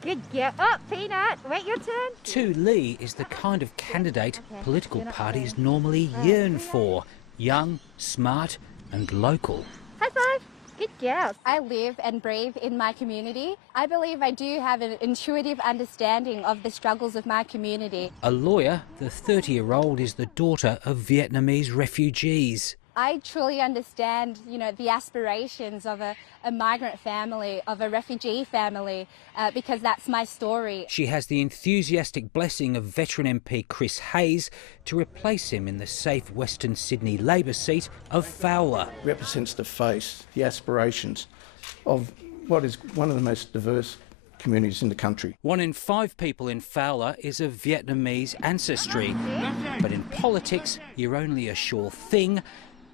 Good girl. Oh, Peanut, wait your turn. Tu Lee is the kind of candidate political parties normally yearn for. Young, smart and local. High five. Good girl. I live and breathe in my community. I believe I do have an intuitive understanding of the struggles of my community. A lawyer, the 30-year-old is the daughter of Vietnamese refugees. I truly understand, the aspirations of a migrant family, of a refugee family, because that's my story. She has the enthusiastic blessing of veteran MP Chris Hayes to replace him in the safe Western Sydney Labor seat of Fowler. Represents the face, the aspirations of what is one of the most diverse communities in the country. 1 in 5 people in Fowler is of Vietnamese ancestry. But in politics, you're only a sure thing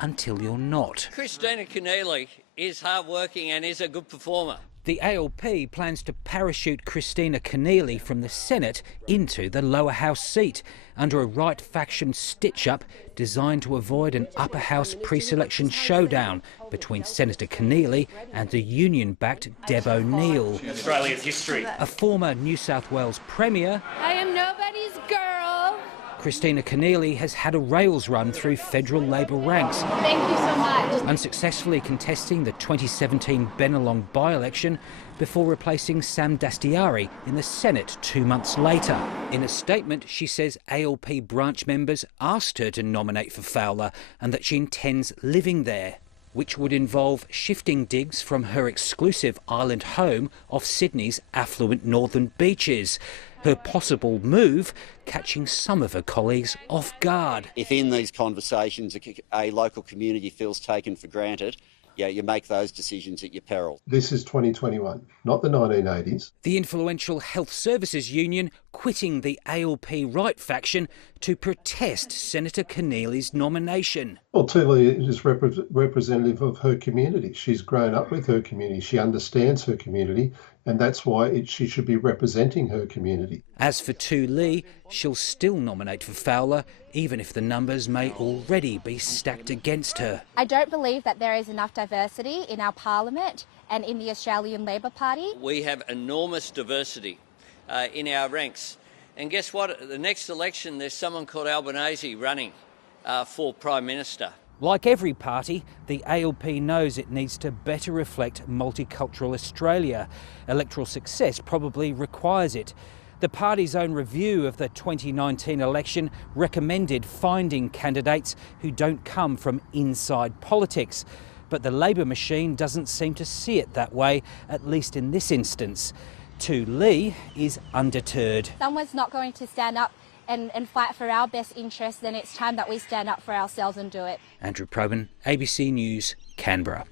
until you're not. Kristina Keneally is hardworking and is a good performer. The ALP plans to parachute Kristina Keneally from the Senate into the lower house seat under a right faction stitch-up designed to avoid an upper house pre-selection showdown between Senator Keneally and the union-backed Deb O'Neill. Australia's history. A former New South Wales Premier, I am nobody's girl. Kristina Keneally has had a rails run through federal Labor ranks. Thank you so much. Unsuccessfully contesting the 2017 Bennelong by-election before replacing Sam Dastyari in the Senate 2 months later. In a statement, she says ALP branch members asked her to nominate for Fowler and that she intends living there, which would involve shifting digs from her exclusive island home off Sydney's affluent northern beaches. Her possible move catching some of her colleagues off guard. If in these conversations a local community feels taken for granted, you make those decisions at your peril. This is 2021, not the 1980s. The influential Health Services Union quitting the ALP right faction to protest Senator Keneally's nomination. Well, Tuli is representative of her community. She's grown up with her community. She understands her community, and that's why she should be representing her community. As for Tu Lee, she'll still nominate for Fowler, even if the numbers may already be stacked against her. I don't believe that there is enough diversity in our parliament and in the Australian Labor Party. We have enormous diversity in our ranks. And guess what? At the next election, there's someone called Albanese running for Prime Minister. Like every party, the ALP knows it needs to better reflect multicultural Australia. Electoral success probably requires it. The party's own review of the 2019 election recommended finding candidates who don't come from inside politics. But the Labor machine doesn't seem to see it that way, at least in this instance. Tu Lee is undeterred. Someone's not going to stand up and fight for our best interests, then it's time that we stand up for ourselves and do it. Andrew Probyn, ABC News, Canberra.